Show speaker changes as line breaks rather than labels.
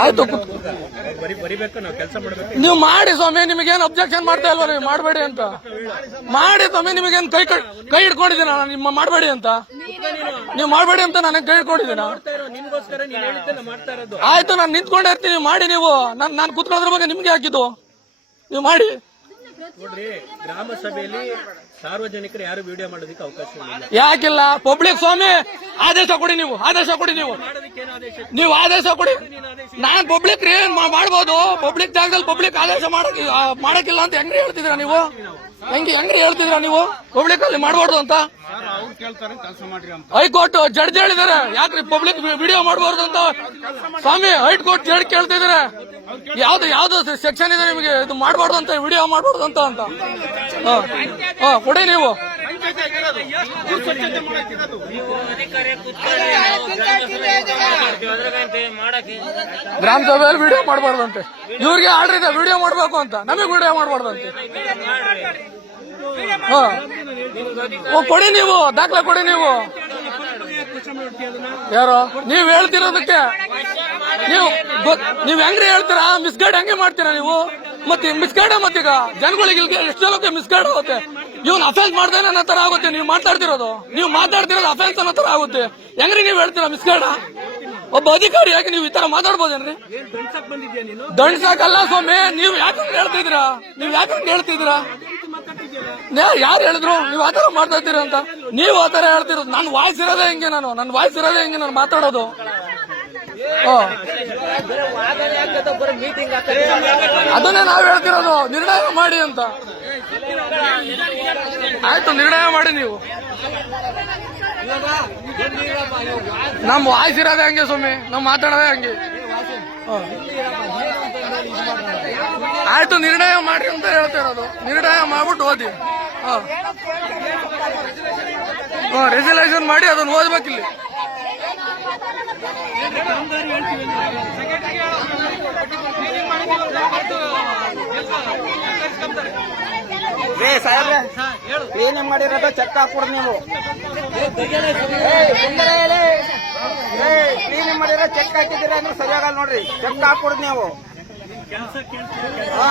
ಆಯ್ತು
ನಾವು
ಮಾಡಿ ಸ್ವಾಮಿ ನಿಮಗೇನು ಅಬ್ಜೆಕ್ಷನ್ ಮಾಡ್ತಾ ಇಲ್ವಾ ನೀವು? ಮಾಡಬೇಡಿ ಅಂತ. ಮಾಡಿ ಸ್ವಾಮಿ ನಿಮಗೇನು ಕೈ ಕೈ- ಕೈ ಹಿಡ್ಕೊಂಡಿದ್ದೀನ ನಿಮ್ಮ ಮಾಡಬೇಡಿ ಅಂತ. ನೀವು ಮಾಡಬೇಡಿ ಅಂತ ನನಗೆ ಕೈ ಹಿಡ್ಕೊಂಡಿದ್ದೀನ ಆಯ್ತು ನಾನು ನಿಂತ್ಕೊಂಡೇ ಇರ್ತೀನಿ. ಮಾಡಿ ನೀವು. ನಾನು ನಾನು ಕುತ್ಕೊಂಡ್ರ ಬಗ್ಗೆ ನಿಮ್ಗೆ ಹಾಕಿದ್ದು. ನೀವು ಮಾಡಿ.
ನೋಡ್ರಿ ಗ್ರಾಮ ಸಭೆಯಲ್ಲಿ ಸಾರ್ವಜನಿಕರು ಯಾರು ವಿಡಿಯೋ ಮಾಡೋದಕ್ಕೆ ಅವಕಾಶ ಇಲ್ಲ.
ಯಾಕಿಲ್ಲ? ಪಬ್ಲಿಕ್ ಸ್ವಾಮಿ ಆದೇಶ ಕೊಡಿ ನೀವು. ಆದೇಶ ಕೊಡಿ ನೀವು. ನೀವು ಆದೇಶ ಕೊಡಿ. ನಾನ್ ಪಬ್ಲಿಕ್ ರೀ ಮಾಡ್ಬೋದು. ಪಬ್ಲಿಕ್ ಜಾಗದಲ್ಲಿ ಪಬ್ಲಿಕ್ ಆದೇಶ ಮಾಡಕ್ ಮಾಡಕ್ಕಿಲ್ಲ ಅಂತ ಹೆಂಗ್ರಿ ಹೇಳ್ತಿದ್ರ ನೀವು? ಹೆಂಗ್ ಹೆಂಗ್ರಿ ಹೇಳ್ತಿದ್ರ ನೀವು? ಪಬ್ಲಿಕ್ ಅಲ್ಲಿ ಮಾಡಬಾರ್ದು ಅಂತ? ಹೈಕೋರ್ಟ್ ಜಡ್ಜ್ ಹೇಳಿದಾರೆ ಯಾಕ್ರಿ ಪಬ್ಲಿಕ್ ವಿಡಿಯೋ ಮಾಡಬಾರ್ದು ಅಂತ? ಸ್ವಾಮಿ ಹೈಕೋರ್ಟ್ ಜಡ್ ಕೇಳ್ತಿದಾರೆ ಯಾವ್ದು ಯಾವ್ದು ಸೆಕ್ಷನ್ ಇದೆ ನಿಮಗೆ? ಇದು ಮಾಡಬಾರ್ದು ಅಂತ ವಿಡಿಯೋ ಮಾಡಬಾರ್ದು ಅಂತ ಅಂತ. ಹಾ. ಹಾ ಕೊಡಿ ನೀವು. ಗ್ರಾಮ ಸಭೆಯಲ್ಲಿ ವಿಡಿಯೋ ಮಾಡಬಾರ್ದಂತೆ. ಇವ್ರಿಗೆ ಆರ್ಡರ್ ಇದೆ ವಿಡಿಯೋ ಮಾಡಬೇಕು ಅಂತ. ನಮಗೆ ವಿಡಿಯೋ ಮಾಡಬಾರ್ದಂತೆ. ಹಾ. ಕೊಡಿ ನೀವು, ದಾಖಲೆ ಕೊಡಿ ನೀವು. ಯಾರು? ನೀವು ಹೇಳ್ತಿರೋದಕ್ಕೆ? ನೀವು ನೀವು ಹೆಂಗ್ರಿ ಹೇಳ್ತೀರಾ? ಮಿಸ್ಗೈಡ್ ಹೆಂಗೆ ಮಾಡ್ತೀರಾ ನೀವು? ಮತ್ತೆ ಮಿಸ್ಗೈಡ್ ಮತ್ತೀಗ? ಜನಗಳಿಗೆ ಎಷ್ಟು ಜನಕ್ಕೆ ಮಿಸ್ಗೈಡ್ ಆಗುತ್ತೆ? ಇವ್ನ ಅಫೆನ್ಸ್ ಮಾಡ್ದೇನೆ ಅನ್ನೋ ತರ ಆಗುತ್ತೆ. ನೀವು ಮಾತಾಡ್ತಿರೋದು. ನೀವು ಮಾತಾಡ್ತಿರೋದು ಅಫೆನ್ಸ್ ಅನ್ನೋ ತರ ಆಗುತ್ತೆ. ಹೆಂಗ್ರಿ ನೀವು ಹೇಳ್ತೀರಾ ಮಿಸ್ಗೈಡ್ ಒಬ್ಬ ಅಧಿಕಾರಿಯಾಗಿ ನೀವು ಈ ತರ ಮಾತಾಡ್ಬೋದೇನ್ರಿ?
ದಂಡ್
ಸಾಕಲ್ಲ ಸ್ವಾಮಿ ನೀವ್ ಯಾಕಂದ್ರೆ ಹೇಳ್ತಿದ್ರ ನೀವ್ ಯಾಕಂದ್ರೆ ಹೇಳ್ತಿದ್ರ ಯಾರು ಹೇಳಿದ್ರು? ನೀವ್ ಆತರ ಮಾಡ್ತಾ ಇದ್ದೀರಾ ಅಂತ. ನೀವು ಆತರ ಹೇಳ್ತಿರೋದು. ನನ್ ವಾಯ್ಸ್ ಇರೋದೇ ಹೆಂಗೆ ನಾನು. ನನ್ ವಾಯ್ಸ್ ಇರೋದೇ ಹೆಂಗೆ ನಾನು ಮಾತಾಡೋದು. ಅದನ್ನೇ ನಾವ್ ಹೇಳ್ತಿರೋದು. ನಿರ್ಣಯ ಮಾಡಿ ಅಂತ. ಆಯ್ತು ನಿರ್ಣಯ ಮಾಡಿ ನೀವು. ನಮ್ ವಾಯ್ಸ್ ಇರೋದೇ ಹಂಗೆ ಸ್ವಾಮಿ, ನಾವು ಮಾತಾಡೋದೇ ಹಂಗೆ. ಹ. ಆಯ್ತು, ನಿರ್ಣಯ ಮಾಡ್ರಿ ಅಂತ ಹೇಳ್ತಾ ಇರೋದು. ನಿರ್ಣಯ ಮಾಡ್ಬಿಟ್ಟು ಓದಿ. ರೆಸಲ್ಯೂಷನ್ ಮಾಡಿ ಅದನ್ನ ಓದ್ಬೇಕಿಲ್ಲಿ.
ಏ ಸಾಹೇಬ್ರೆ ಏನೇ ಮಾಡಿರೋದು ಚೆಕ್ ಹಾಕೊಡ್ ನೀವು. ಕ್ಲೀನ್ ಮಾಡಿರೋ ಚೆಕ್ ಹಾಕಿದ್ದೀರಾ ಅಂದ್ರೆ ಸರಿಯಾಗಲ್ಲ ನೋಡ್ರಿ. ಚೆಕ್ ಹಾಕೊಡ್ ನೀವು. ಹಾ.